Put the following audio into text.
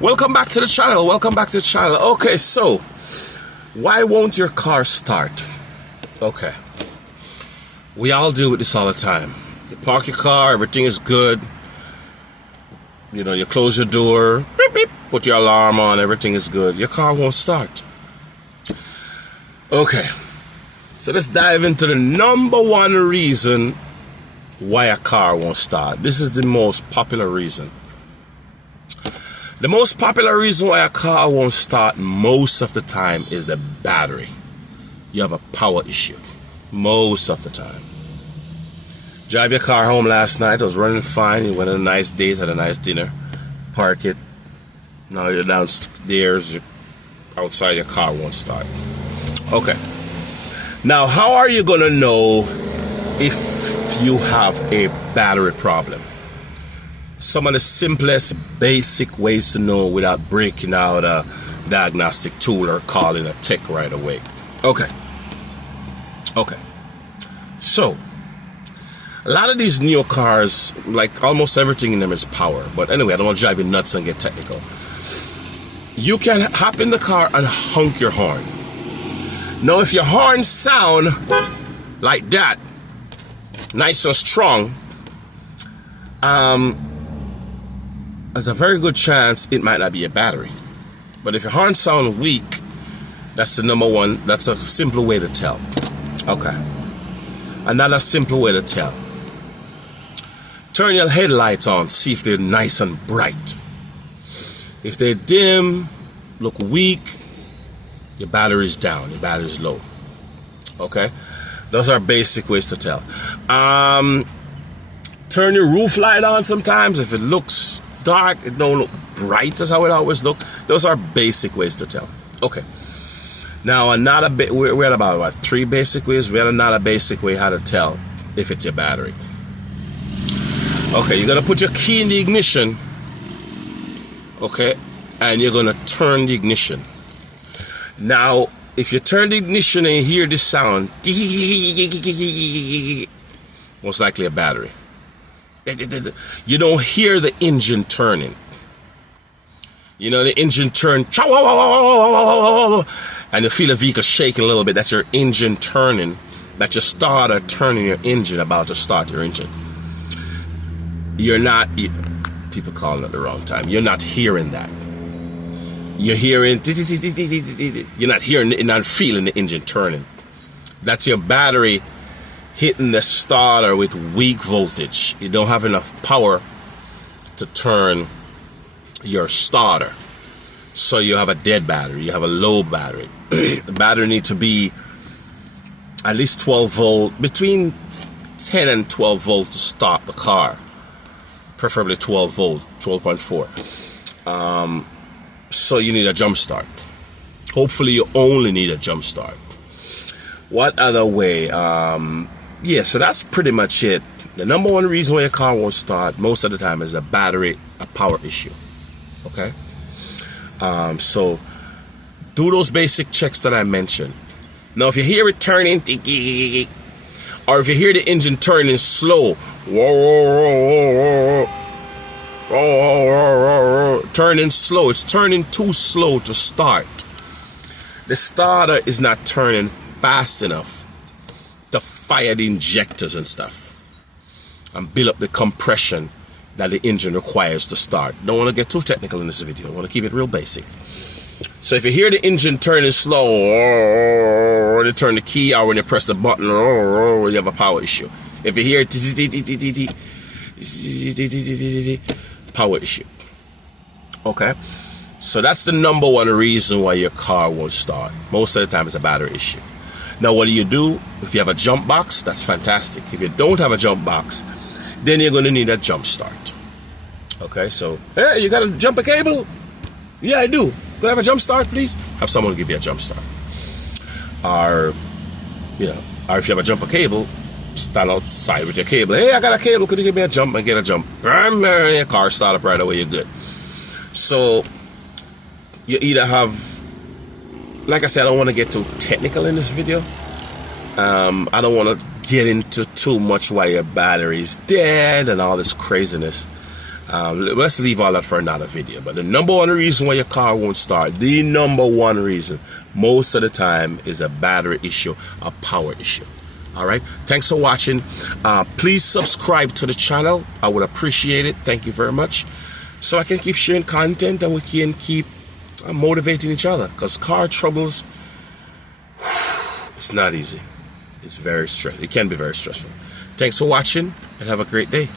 Welcome back to the channel. Welcome back to the channel. Okay, so why won't your car start? Okay, we all deal with this all the time. You park your car, everything is good. You know, you close your door, beep, beep, put your alarm on, everything is good. Your car won't start. Okay, so let's dive into the number one reason why a car won't start. This is the most popular reason. The most popular reason why a car won't start most of the time is the battery. You have a power issue most of the time. Drive your car home last night, it was running fine. You went on a nice date, had a nice dinner, park it. Now you're downstairs, you're outside, your car won't start. Okay. Now, how are you going to know if you have a battery problem? Some of the simplest, basic ways to know without breaking out a diagnostic tool or calling a tech right away. Okay. So, a lot of these new cars, like almost everything in them is power. But anyway, I don't want to drive you nuts and get technical. You can hop in the car and honk your horn. Now, if your horn sound like that, nice and strong, there's a very good chance it might not be a battery. But if your horn sound weak, that's the number one. That's a simple way to tell. Okay. Another simple way to tell. Turn your headlights on, see if they're nice and bright. If they're dim, look weak, your battery's down, your battery's low. Okay? Those are basic ways to tell. Turn your roof light on sometimes. If it looks dark, it don't look bright as how it always look. Those are basic ways to tell. Okay. Now, another bit, we're at about what, 3 basic ways. We had another basic way how to tell if it's your battery. Okay, you're gonna put your key in the ignition. Okay, and you're gonna turn the ignition. Now, if you turn the ignition and you hear this sound, most likely a battery. You don't hear the engine turning. You know, the engine turn, and you feel the vehicle shaking a little bit. That's your engine turning. That's your starter turning your engine, about to start your engine. You're not, people calling it the wrong time. You're not hearing that. You're hearing, you're not hearing, you're not feeling the engine turning. That's your battery hitting the starter with weak voltage. You don't have enough power to turn your starter. So you have a dead battery, you have a low battery. The battery needs to be at least 12 volt, between 10 and 12 volts to start the car. Preferably 12 volt, 12.4. So you need a jump start. Hopefully you only need a jump start. What other way? Yeah, so that's pretty much it. The number one reason why your car won't start most of the time is a battery, a power issue. Okay? So do those basic checks that I mentioned. Now, if you hear it turning, or if you hear the engine turning slow, turning slow, it's turning too slow to start. The starter is not turning fast enough to fire the injectors and stuff and build up the compression that the engine requires to start. Don't want to get too technical in this video. I want to keep it real basic. So if you hear the engine turning slow, or you turn the key, or when you press the button, you have a power issue. If you hear power issue. Okay? So that's the number one reason why your car won't start. Most of the time it's a battery issue. Now, what do you do? If you have a jump box, that's fantastic. If you don't have a jump box, then you're going to need a jump start. Okay, so, hey, you got a jumper cable? Yeah, I do. Could I have a jump start, please? Have someone give you a jump start. Or, you know, or if you have a jumper cable, stand outside with your cable. Hey, I got a cable. Could you give me a jump and get a jump? Your car start up right away. You're good. So, you either have, like I said, I don't want to get too technical in this video. I don't want to get into too much why your battery's dead and all this craziness. Let's leave all that for another video. But the number one reason why your car won't start, the number one reason, most of the time, is a battery issue, a power issue. All right. Thanks for watching. Please subscribe to the channel. I would appreciate it. Thank you very much. So I can keep sharing content and we can keep motivating each other. Because car troubles, it's not easy. It's very stressful. It can be very stressful. Thanks for watching and have a great day.